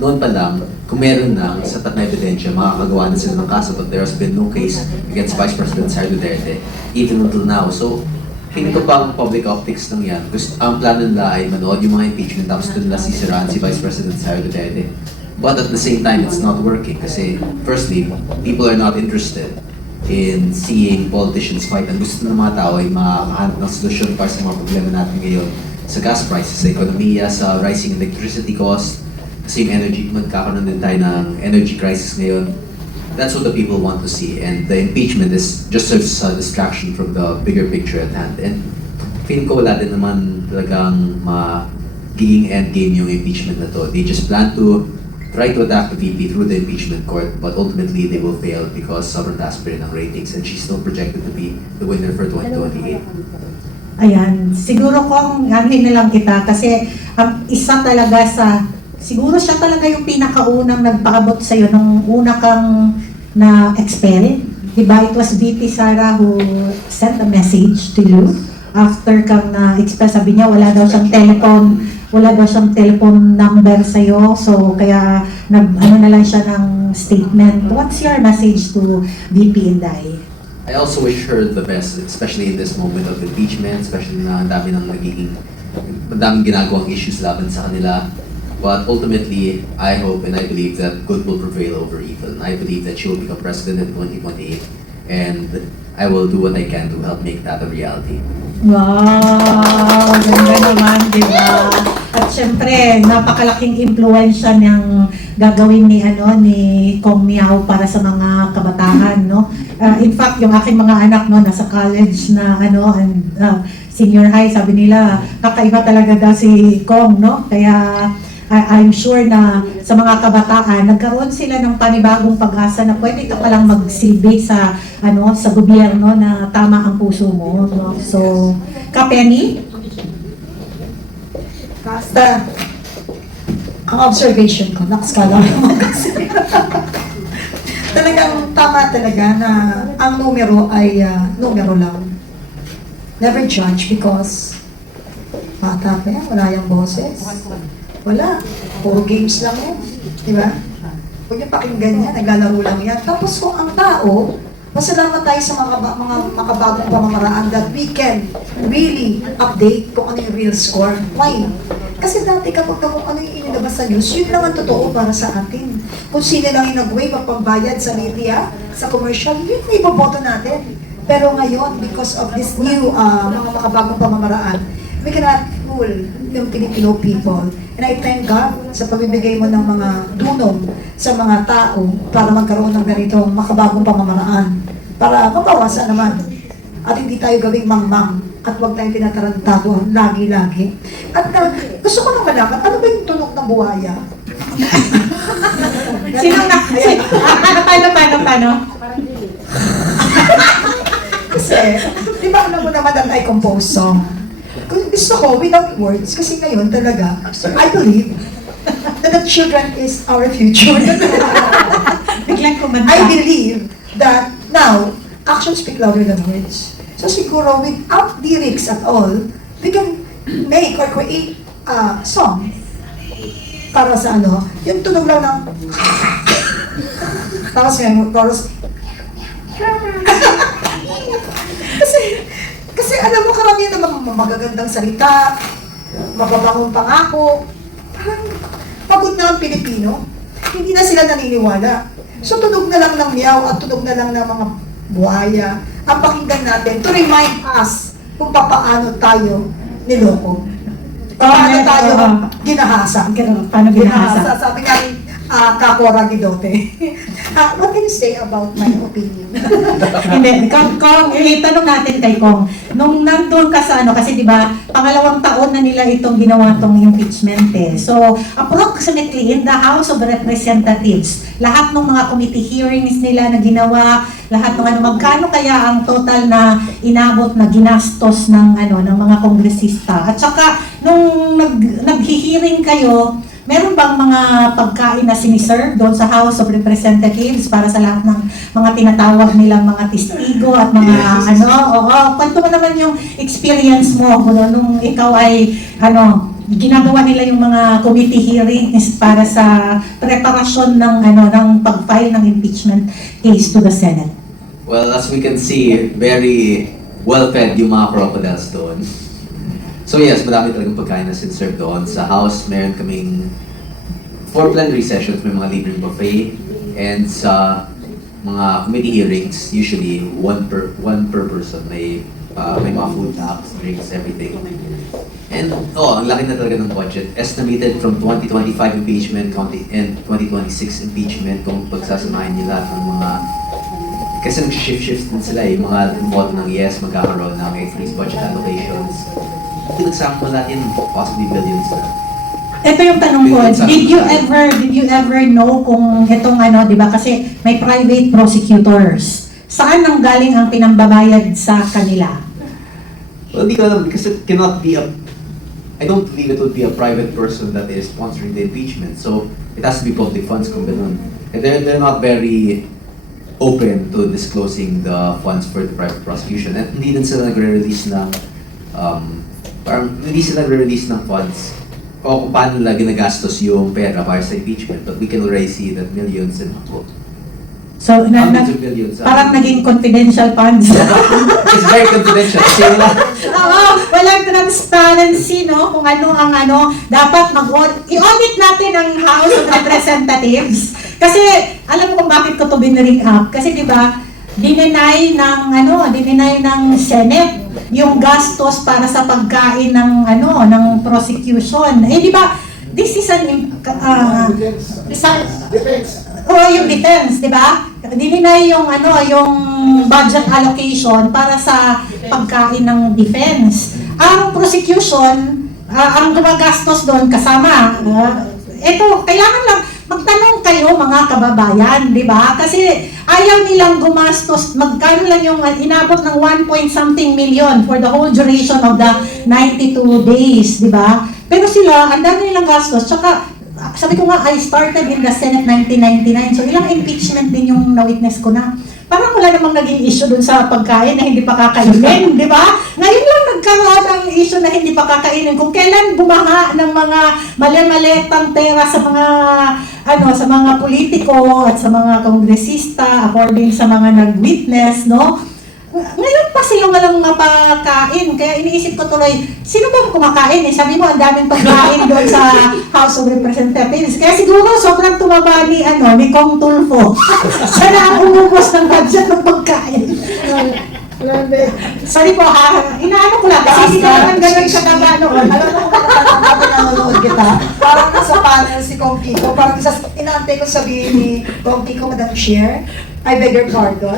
noon pa lang, kung meron ng sapat na ebidensya, makakagawa na sila ng kaso, but there has been no case against Vice President Sara Duterte even until now. So, feeling ko pang public optics lang yan. Gusto, ang plano nila ay manood yung mga impeachment tapos doon nila sisiraan si Vice President Sara Duterte. But at the same time, it's not working kasi firstly, people are not interested in seeing politicians fight. Ang gusto ng mga tao ay makahanap ng solusyon para sa mga problema natin ngayon sa gas prices, sa ekonomiya, sa rising electricity cost, kasi yung energy, magkakaroon din tayo ng energy crisis ngayon. That's what the people want to see, and the impeachment is just serves as a distraction from the bigger picture at hand. And feeling ko wala din naman talagang magiging endgame yung impeachment na to. They just plan to try to attack the VP through the impeachment court, but ultimately they will fail because sobrang taas pa rin ang ratings, and she's still projected to be the winner for 2028. Ayan, siguro kung amin na lang kita kasi isa talaga sa, siguro siya talaga yung pinakaunang nagpaabot sa'yo nung una kang na-expel. Diba, it was VP Sara who sent a message to you after kang na-expel. Sabi niya wala daw siyang telephone number sa'yo. So, kaya ano na lang siya ng statement. What's your message to VP Inday? I also wish her the best, especially in this moment of impeachment, especially na ang dami ng daming ginagawang issues laban sa kanila. But ultimately, I hope and I believe that good will prevail over evil. And I believe that she will become president in 2028, and I will do what I can to help make that a reality. Wow! Ganda naman, di ba? At syempre, napakalaking impluensya niyang gagawin ni Kong Miao para sa mga kabataan, no? In fact, yung aking mga anak, no, nasa college na, and senior high, sabi nila, kakaiba talaga daw si Kong, no? Kaya, I'm sure na sa mga kabataan, nagkaroon sila ng panibagong pag-asa na pwede ka palang magsilbi sa sa gobyerno na tama ang puso mo. No? So, Kapeni? Basta, ang observation ko, nakaskala naman kasi. Talagang tama talaga na ang numero ay numero lang. Never judge because bata pa yan, wala yung boses. Wala. Puro games lang yan. Di ba? Huwag niyo pakinggan yan, naglalaro lang yan. Tapos kung ang tao, masalamat tayo sa mga makabagong pamamaraan that we can really update kung ano yung real score. Why? Kasi dati kapag kung ano yung inilabas sa news, yun lang ang totoo para sa atin. Kung sino lang yung nag-wave ang pambayad sa media, sa commercial, yun na iboboto natin. Pero ngayon, because of this new mga makabagong pamamaraan, we cannot fool yung Filipino people. And I thank God sa pagbibigay mo ng mga dunong sa mga tao para magkaroon ng ganitong makabagong pamamaraan. Para mabawasan naman. At hindi tayo gawing mangmang at huwag tayong tinatarantado lagi-lagi. At gusto ko nang malaman, ano ba yung tunog ng buhaya? Paano? Kasi, di ba alam mo naman that I compose song? Gusto ko, without words, kasi ngayon talaga, I believe that the children is our future. Biglang kumanta. I believe that now, actions speak louder than words. So siguro, without lyrics at all, we can make or create a song para sa yung tunog lang ng tapos yung chorus. Kasi alam mo, karamihan ng mga magagandang salita, mababangong pangako, parang pagod na ang Pilipino. Hindi na sila naniniwala. So tunog na lang ng miyaw at tunog na lang ng mga buhaya ang pakinggan natin to remind us kung paano tayo niloko. Paano tayo ginahasa. Paano ginahasa? Sabi nga ni Kapora Gidote. What can you say about my opinion? Hindi, Kong, itanong natin kay Kong. Nung nandun ka sa kasi di ba, pangalawang taon na nila itong ginawa tong impeachment eh. So, approximately in the House of Representatives, lahat ng mga committee hearings nila na ginawa, lahat ng magkano kaya ang total na inabot na ginastos ng ng mga kongresista. At saka nung naghi-hearing kayo, meron bang mga pagkain na siniserve doon sa House of Representatives para sa lahat ng mga tinatawag nilang mga testigo at mga kwento mo naman yung experience mo nung ikaw ay ginagawa nila yung mga committee hearings para sa preparasyon ng pag-file ng impeachment case to the Senate. Well, as we can see, very well-fed yung mga crocodiles doon. So yes, marami talagang pagkain na sinserve doon. Sa House, meron kaming 4 plenary sessions, may mga libreng buffet. And sa mga committee hearings, usually one per person. May mga food taps, drinks, everything. And ang laki na talaga ng budget. Estimated from 2025 impeachment and 2026 impeachment kung pagsasamahin niyo lahat ng mga... Kasi nag-shift din sila eh. Mga vote ng yes, magkakaroon ng increased budget allocations. Pinagsama mo natin, possibly billions na. Ito yung tanong ko, did you ever know kung itong di ba, kasi may private prosecutors. Saan nang galing ang pinambabayad sa kanila? Well, di ko alam, kasi it cannot be I don't believe it would be a private person that is sponsoring the impeachment. So, it has to be public funds kung ganun. And they're not very open to disclosing the funds for the private prosecution. At hindi din sila nagre-release ng hindi sila nagre-release ng funds o kung paano nila ginagastos yung pera para sa impeachment. But we can already see that millions and So, hundreds of millions. parang naging confidential funds. It's very confidential. Kasi wala. Oo, walang transparency, no? Kung dapat i-audit natin ang House of Representatives. Kasi, alam mo kung bakit ko to biniring up? Kasi, di ba, dininay ng Senate yung gastos para sa pagkain ng prosecution. Eh, di ba, this is yung defense, di ba? Dininay yung budget allocation para sa pagkain ng defense. Ang prosecution, ang gumagastos doon kasama. Kailangan lang magtanong kayo mga kababayan, di ba? Kasi ayaw nilang gumastos, magkano lang yung inabot ng 1 million for the whole duration of the 92 days, di ba? Pero sila, ang dami nilang gastos, tsaka sabi ko nga, I started in the Senate 1999, so ilang impeachment din yung na-witness ko na. Parang wala namang naging issue dun sa pagkain na hindi pa kakainin, di ba? Ngayon lang nagkaroon ng issue na hindi pa kakainin. Kung kailan bumaha ng mga mali-malitang pera sa mga politiko at sa mga kongresista, according sa mga nag-witness, no? Ngayon pa sila walang mapakain. Kaya iniisip ko tuloy, sino ba kumakain? Sabi mo, ang daming pagkain doon sa House of Representatives. Kaya siguro sobrang tumaba ni Kong Tulfo. Sana ang umubos ng budget ng pagkain. Sorry po ha, inaano ko lang. Kasi hindi ka naman ganun kataba noon. Alam mo kung nakakatabi nanonood kita, parang nasa panel si Kong Kiko, parang inaantay ko sabihin ni Kong Kiko, Madam Chair, I beg your pardon.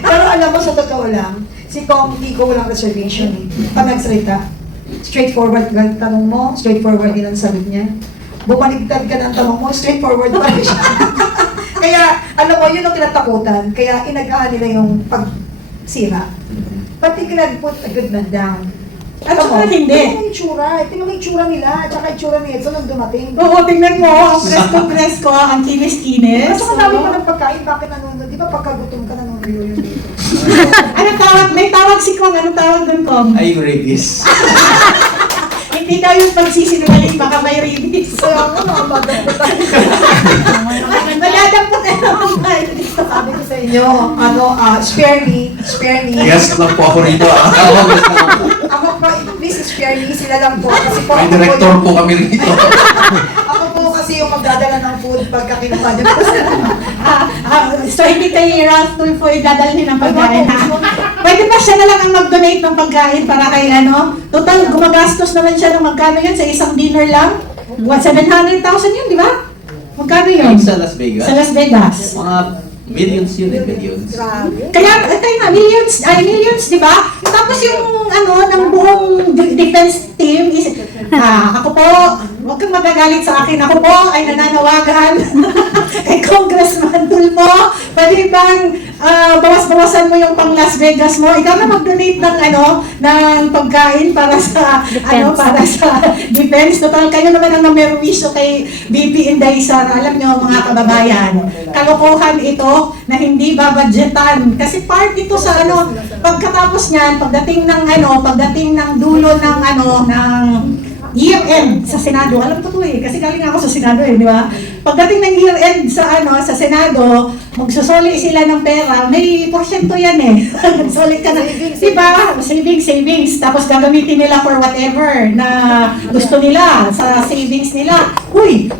Pero alam mo, sa totoo lang, si Kong Kiko walang reservation eh. Pag nagsalita, straightforward ka ng tanong mo, straightforward din ang sagot niya. Bumaligtad ka ng tanong mo, straightforward pa rin siya. Kaya, alam mo, yun ang kinatakutan. Kaya inagaan nila yung pagsira. But they could put a good man down. At saka hindi. Tingnan yung itsura. Tingnan yung itsura nila. At saka itsura ni Edson nung dumating. Oo, tingnan mo. Ang presko-presko, ang kinis-kinis. At saka dami pa ng pagkain. Bakit nanonood? Di ba pagkagutom ka nanonood yun dito? Anong tawag? May tawag si Kong. Anong tawag doon, Kong? Ay, yung rabies. Hindi daw yung pagsisinungaling, baka may rabies. Kaya nga, nakabagay tayo. Maladampot na naman tayo dito. Sabi ko sa inyo, spare me. Yes lang po ako rito Ako po, please spare me, sila lang po. Kasi po, May director po kami rito. Ako po kasi yung magdadala ng food pagka kinuha niyo. So hindi kayo Ralph Tulfo idadalhin ng pagkain, ha? Pwede ba siya na lang ang mag-donate ng pagkain para kay Total, gumagastos naman siya ng magkano yun sa isang dinner lang? 700,000 yun, di ba? Magkano yun? Sa Las Vegas. Sa Las Vegas. Mga millions yun eh, millions. Grabe. Kaya nga, millions, di ba? Tapos yung ng buong defense team is, ako po, huwag kang magagalit sa akin, ako po ay nananawagan kay Congressman Tulfo, pwede bang bawas-bawasan mo yung pang Las Vegas mo, ikaw na mag-donate ng pagkain para sa para sa defense. Total, kayo naman ang namerwisyo kay BP Inday Sara. Alam nyo mga kababayan, kalokohan ito na hindi babadgetan. Kasi part ito sa pagkatapos niyan, pagdating ng dulo ng year-end sa Senado. Alam ko to kasi galing ako sa Senado di ba? Pagdating ng year-end sa sa Senado, magsusoli sila ng pera, may porsyento yan Sulit ka na, di ba? Savings. Tapos gagamitin nila for whatever na gusto nila sa savings nila. Huy,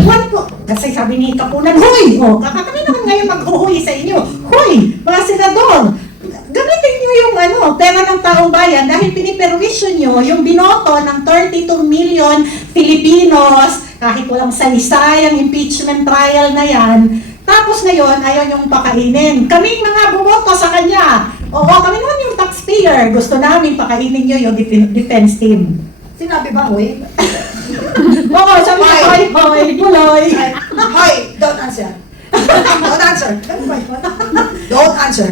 kasi sabi ni Kapunan, huy! Kami naman ngayon mag-uhuy sa inyo. Huy, mga senador, gamitin nyo yung pera ng taong bayan dahil piniperwisyon nyo yung binoto ng 32 million Filipinos kahit walang saysay ang impeachment trial na yan. Tapos ngayon, ayaw nyong pakainin. Kaming mga bumoto sa kanya. Oo, kami naman yung taxpayer. Gusto namin pakainin nyo yung defense team. Sinabi ba, hoy? Oo, sabi ko, hoy, buloy. Hoy, don't answer. Don't answer. Don't answer.